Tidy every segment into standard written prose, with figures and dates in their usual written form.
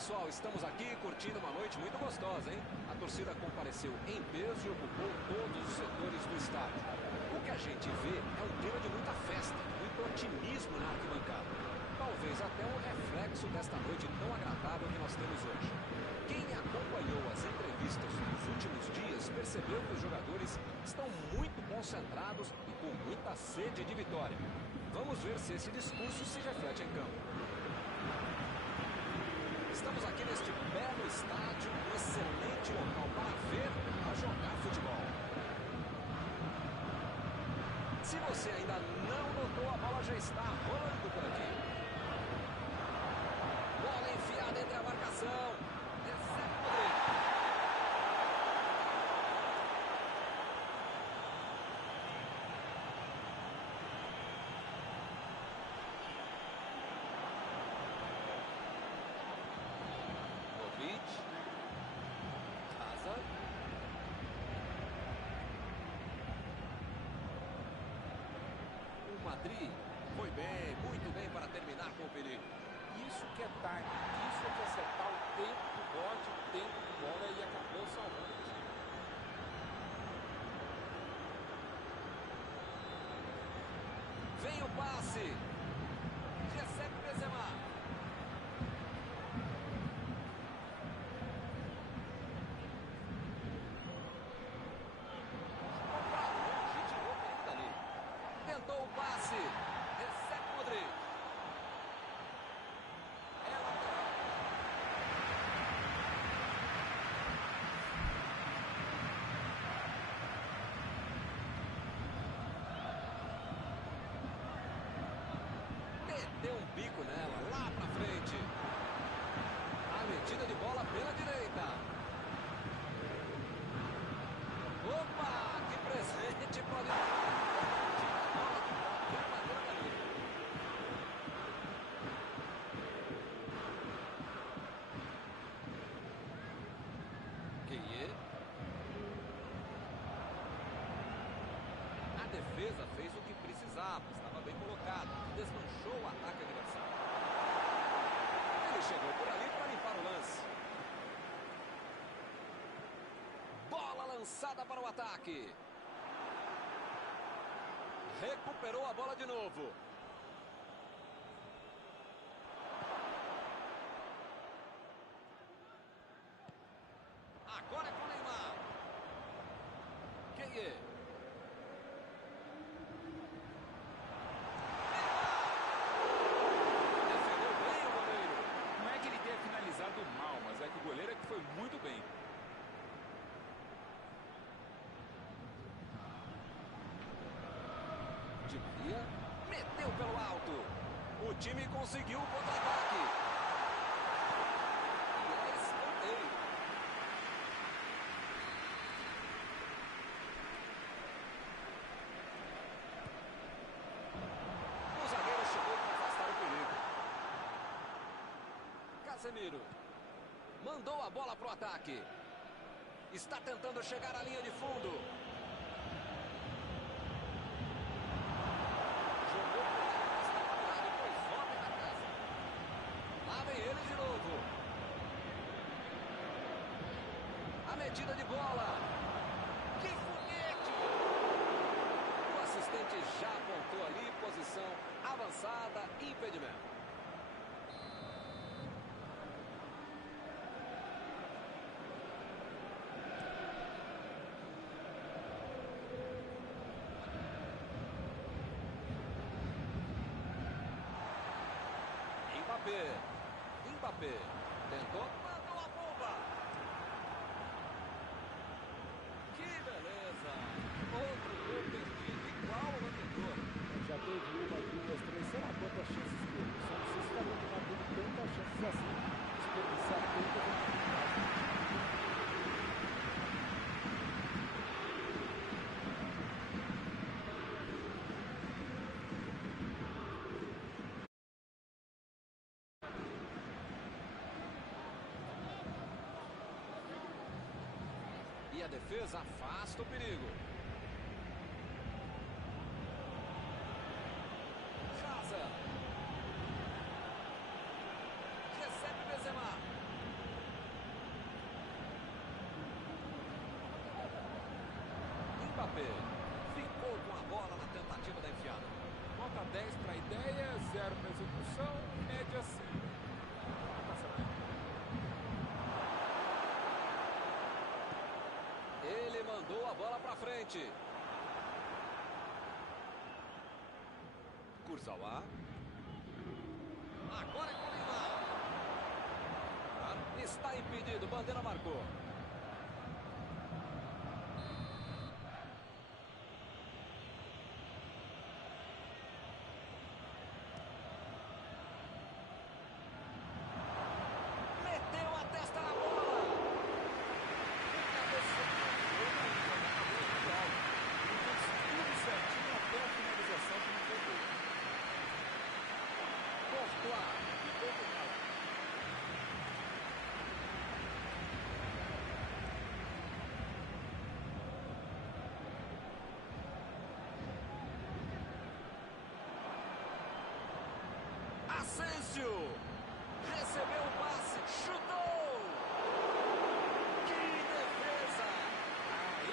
pessoal, estamos aqui curtindo uma noite muito gostosa, hein? A torcida compareceu em peso e ocupou todos os setores do estádio. O que a gente vê é um clima de muita festa, muito otimismo na arquibancada. Talvez até um reflexo desta noite tão agradável que nós temos hoje. Quem acompanhou as entrevistas dos últimos dias percebeu que os jogadores estão muito concentrados e com muita sede de vitória. Vamos ver se esse discurso se reflete em campo. Estamos aqui neste belo estádio, um excelente local para ver, para jogar futebol. Se você ainda não notou, a bola já está rolando por aqui. Bola enfiada entre a marcação. Recebe o Rodrigo. Madrid foi bem, muito bem para terminar com o perigo. Isso que é time, isso é que acertar o tempo do bote, o tempo de bola e acabou salvando o time. Vem o passe. Recebe Benzema. Tentou o passe. Recebe o Rodrigo. É lateral. Meteu um bico nela, lá pra frente. A metida de bola pela direita. Opa, que presente pode... A defesa fez o que precisava, estava bem colocado, desmanchou o ataque adversário. Ele chegou por ali para limpar o lance. Bola lançada para o ataque. Recuperou a bola de novo. Agora é com o Neymar. Quem é? Defendeu bem o goleiro. Não é que ele tenha finalizado mal, mas é que o goleiro é que foi muito bem. Di Maria meteu pelo alto. O time conseguiu o contra-ataque. E é escanteio. O zagueiro chegou para afastar o perigo. Casemiro mandou a bola para o ataque. Está tentando chegar à linha de fundo. Ele de novo. A medida de bola. Que foguete! O assistente já apontou ali, posição avançada, impedimento. Mbappé tentou, mandou a bomba. Que beleza! Outro gol perdido, igual ao anterior. Já teve uma, duas, três, sei lá quantas chances teve. Só não sei se vai continuar tendo tantas chances assim, desperdiçar tantas oportunidades. E a defesa afasta o perigo. Casa. Recebe Benzema. Mbappé. Ficou com a bola na tentativa da enfiada. Nota 10 para a ideia, 0 para a execução, média 5. Ele mandou a bola para frente. Kurzawa. Agora é com o Neymar. Está impedido, bandeira marcou. Meteu a testa na bola. Tudo certinho até a finalização que não foi gol. Courtois. Ficou com ela. Asensio. Recebeu o passe. Chutou. Que defesa.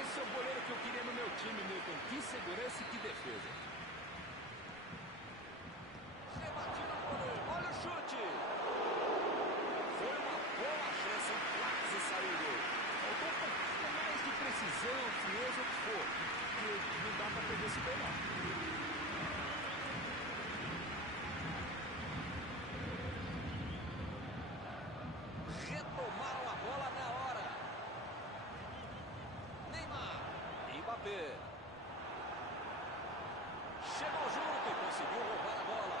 Esse é o goleiro que eu queria no meu time, Milton. Que segurança e que defesa. Rebatida no goleiro. Olha o chute. Foi uma boa chance. Quase saiu o gol. Faltou um pouquinho mais de precisão, frieza, o que for. Porque não dá para perder esse gol, não. Retomaram a bola na hora. Neymar. Mbappé. Chegou junto e conseguiu roubar a bola.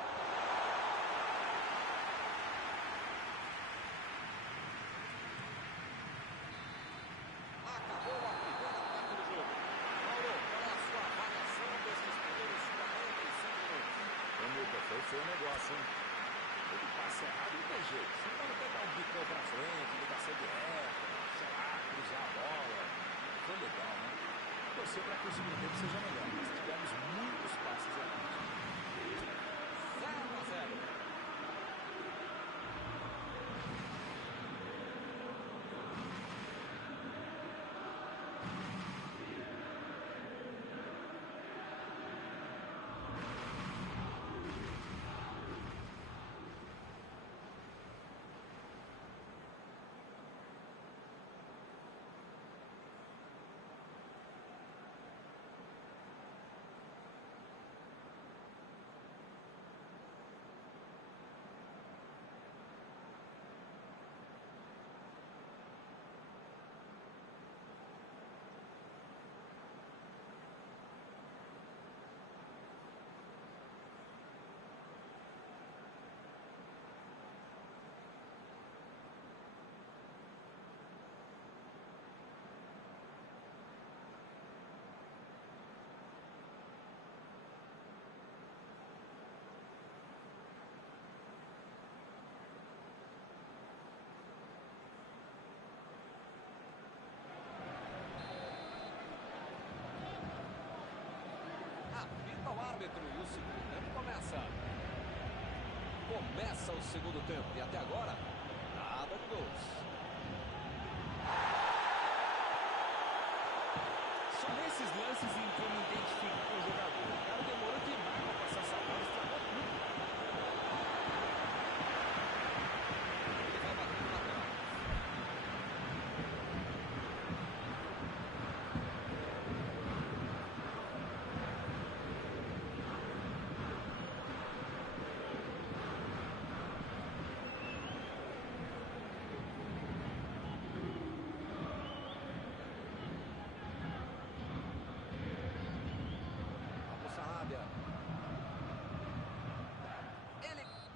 Acabou a primeira parte do jogo. Mauro, qual é a sua avaliação desses primeiros 45 minutos? Milton, foi feio o negócio, hein? Todo passe errado não tem jeito. Você pode até dar um bicão pra frente, ligação direta, sei lá, cruzar a bola. Foi legal, né? Torcer para que o segundo tempo seja melhor, mas tivemos muitos passes errados. 0-0. Apita o árbitro e o segundo tempo começa. Começa o segundo tempo e até agora, nada de gols. Só nesses lances em que eu me identifico com o jogador. O cara demorou demais para passar essa bola, estragou tudo. Ele vai batendo na trave.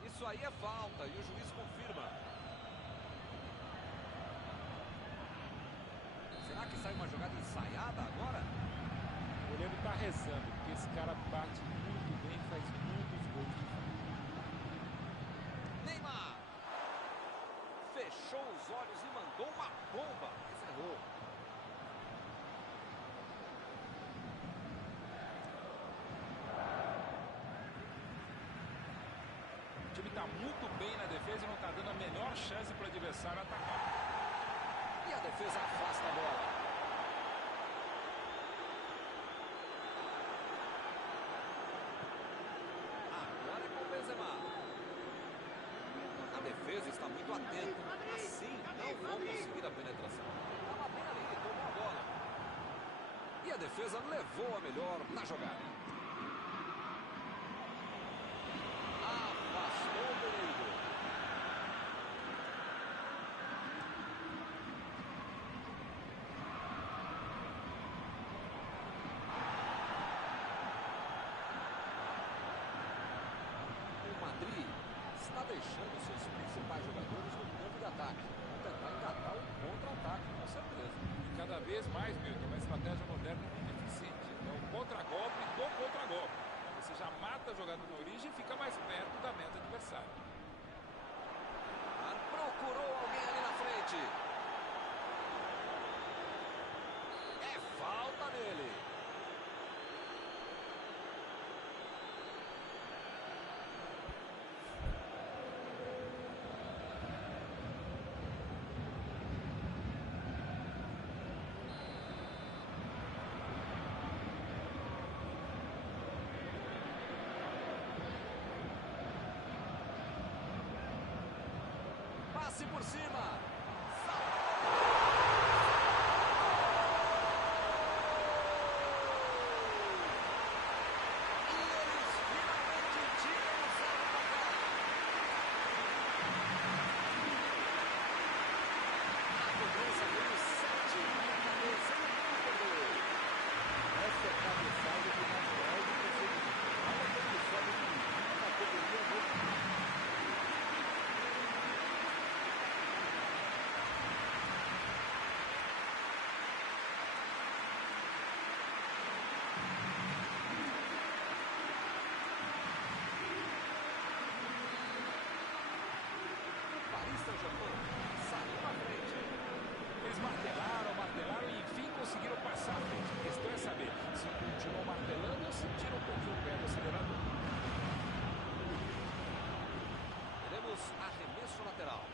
Isso aí é falta e o juiz confirma. Será que sai uma jogada ensaiada agora? O goleiro tá rezando, porque esse cara bate muito bem, faz muitos gols de falta. Neymar fechou os olhos e mandou uma bomba, mas errou. O time está muito bem na defesa e não está dando a menor chance para o adversário atacar. E a defesa afasta a bola. estar muito atento. Assim não vão conseguir a penetração. Estava bem ali, tomou a bola. E a defesa levou a melhor na jogada. Afastou o perigo. O Madrid está deixando seus principais jogadores no campo de ataque. Vão tentar engatar o contra-ataque, com certeza. E cada vez mais, Milton, uma estratégia moderna é muito eficiente. É o contra-golpe do contra-golpe. Você já mata a jogada na origem e fica mais perto da meta adversária. Procurou alguém ali na frente. É falta nele. Passe por cima. E eles finalmente tiram o zero pra cá. A cobrança deu 7 na cabeça e não perdeu. Essa é a cabeçada do natural do procedimento. Olha como ele sobe na categoria do... Paris Saint-Germain saiu na frente. Eles martelaram e enfim conseguiram passar à frente. A questão é saber se continuam martelando ou se tiram um pouquinho o pé do acelerador. Teremos arremesso lateral.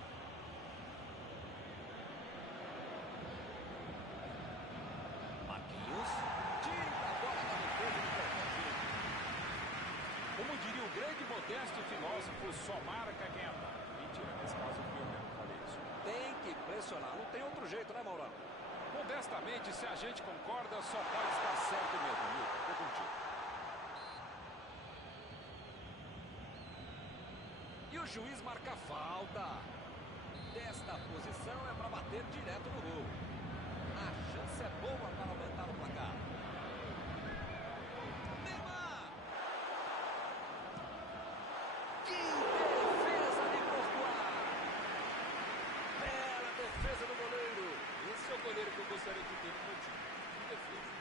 Marquinhos. Tira a bola da defesa do Corinthians. Como diria o grande modesto filósofo, só marca quem ataca. Mentira, nesse caso fui eu mesmo que falei isso. Tem que pressionar, não tem outro jeito, né, Maurão? Modestamente, se a gente concorda, só pode estar certo mesmo, Milton. Tô contigo. E o juiz marca falta. Desta posição é para bater direto no gol. A chance é boa para aumentar o placar. Neymar! Que defesa de Courtois! Bela defesa do goleiro. Esse é o goleiro que eu gostaria de ter no meu time. Que defesa.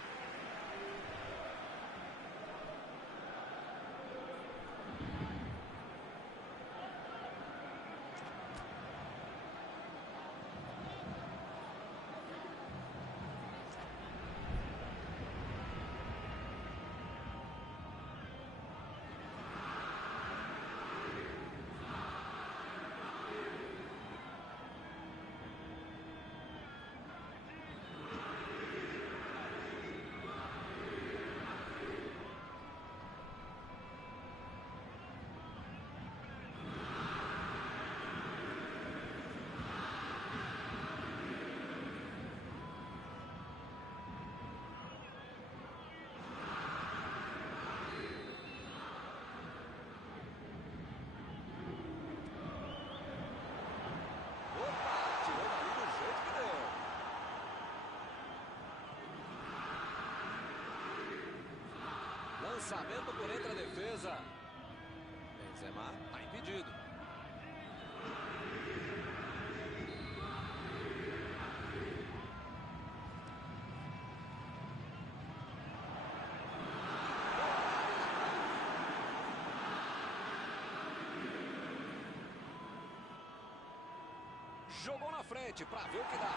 Lançamento por entre a defesa. Benzema está impedido. Jogou na frente para ver o que dá.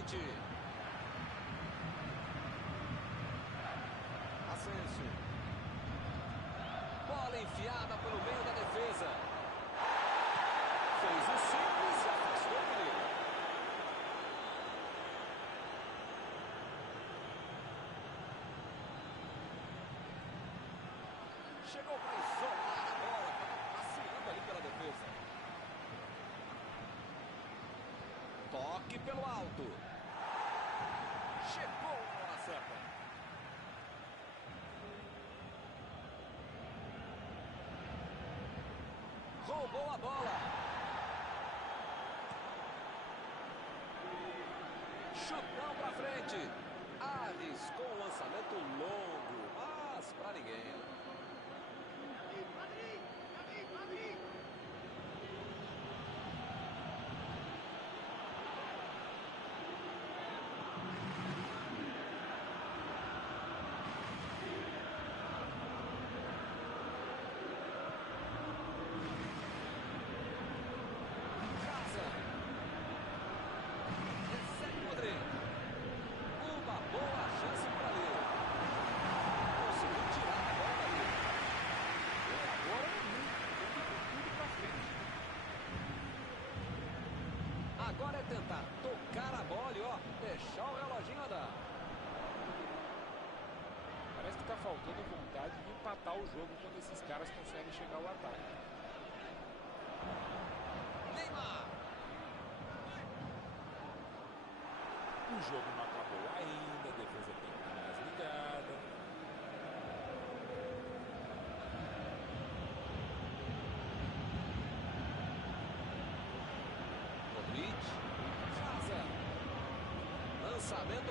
frente. Asensio. Bola enfiada pelo meio da defesa. Fez o simples e afastou o perigo. Chegou para isolar a bola, passeando ali pela defesa. Toque pelo alto. Chegou na hora certa. Roubou a bola. Chutão pra frente. Arriscou um lançamento longo, mas pra ninguém. Agora é tentar tocar a bola e, ó, deixar o reloginho andar. Parece que tá faltando vontade de empatar o jogo quando esses caras conseguem chegar ao ataque. Neymar. O jogo não acabou ainda, a defesa tem que estar mais ligada. Lançamento